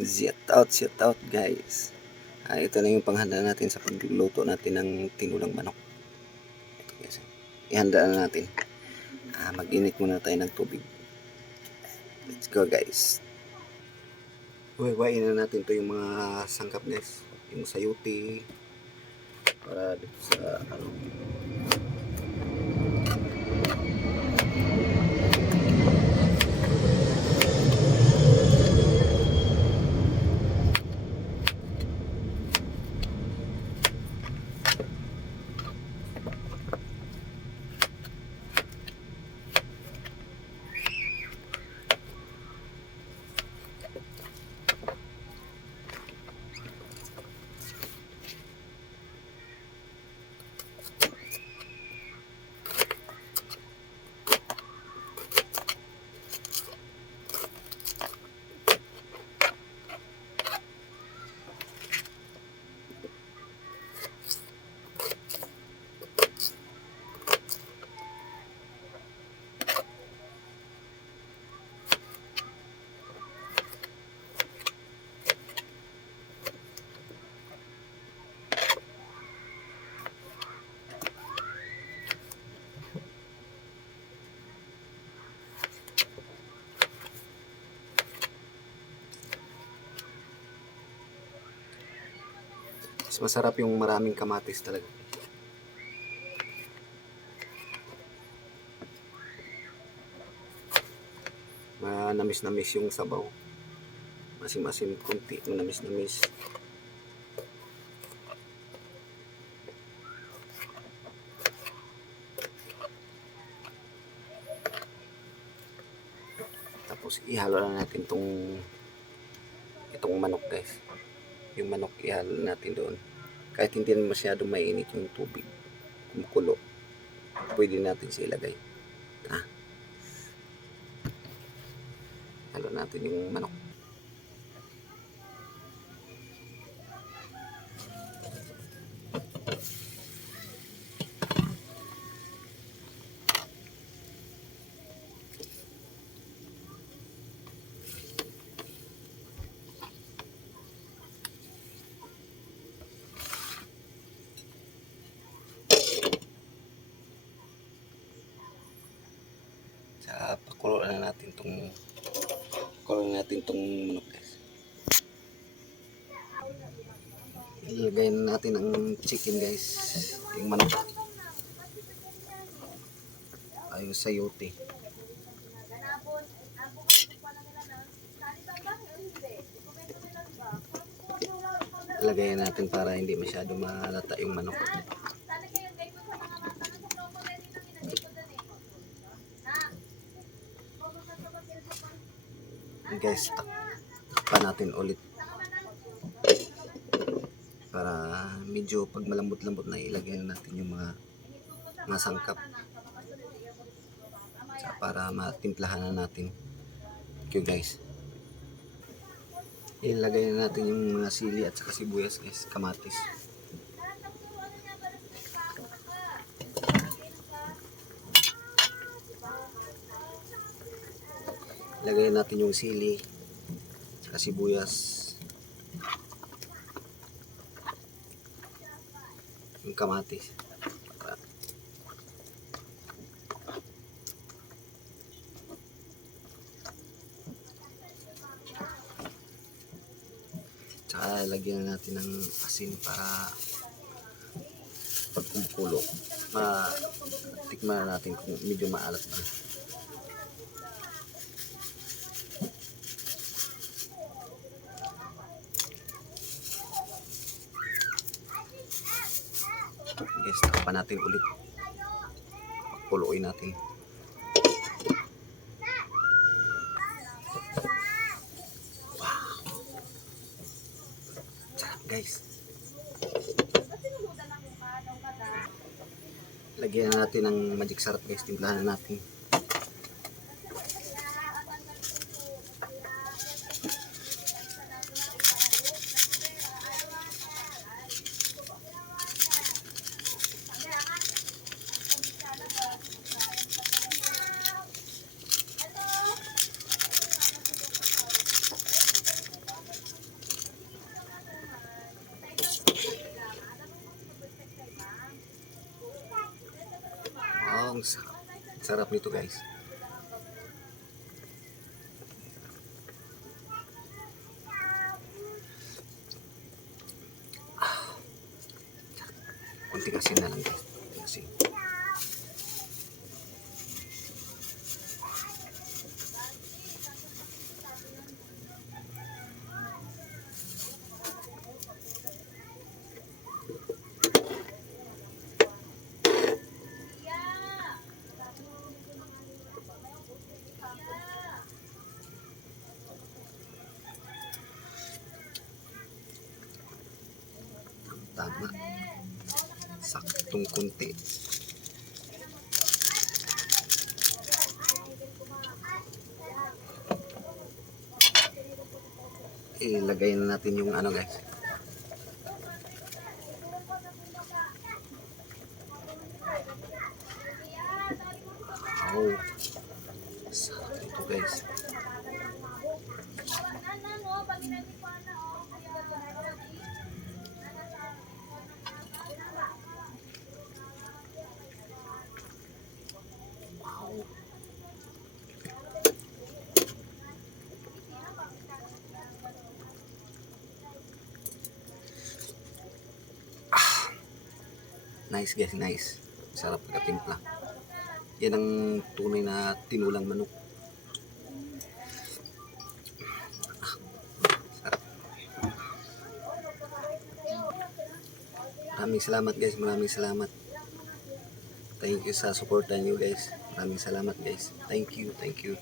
Shout out, shout out guys. Ah, ito na yung panghanda natin sa pagluluto natin ng tinulang manok. Ito guys. Ihanda na natin. Ah, mag-init muna tayo ng tubig. Let's go guys. Huwain na natin to yung mga sangkap guys. Yung sayuti. Para dito sa ano. Mas masarap yung maraming kamatis talaga. Manamis-namis yung sabaw. Masim-masim kunti, manamis-namis. Tapos ihalo na natin tong itong manok guys yung manok ihalo natin doon. Kahit hindi na masyadong mainit yung tubig, kumukulo, pwede natin siya ilagay. Ha? Halo natin yung manok. Sa pakulo na natin tong pakulo na natin tong manok guys. Ilagay na natin ang chicken guys. Yung manok. Ay, yung sayote. Ilagay natin para hindi masyado malata yung manok. Guys takpan natin ulit. Para medyo pag malambot-lambot na ilagay na natin yung mga mga Sa para matimplahan na natin. Thank you guys. Ilagay na natin yung mga sili at saka sibuyas guys. Kamatis Lagay natin yung sili, saka sibuyas, yung kamatis. Tsaka lagyan na natin ng asin para pag kumukulo, ma-tikman na natin kung medyo maalat na. Guys, takpan natin ulit. Pakuluin natin. Wow. Sarap guys. Lagyan na natin ng magic sarap guys. Timplahan na natin. Sarap nito guys. Ah. Kunting asin na lang guys. Kunting. Tama. Saktong kunti. Ilagay na natin yung ano guys. Wow. Sarap ito guys. Nice guys, nice. Sarap pagkatimpla. Yan ang tunay na tinulang manok. Maraming salamat guys, maraming salamat. Thank you sa supportan nyo guys. Maraming salamat guys. Thank you, thank you.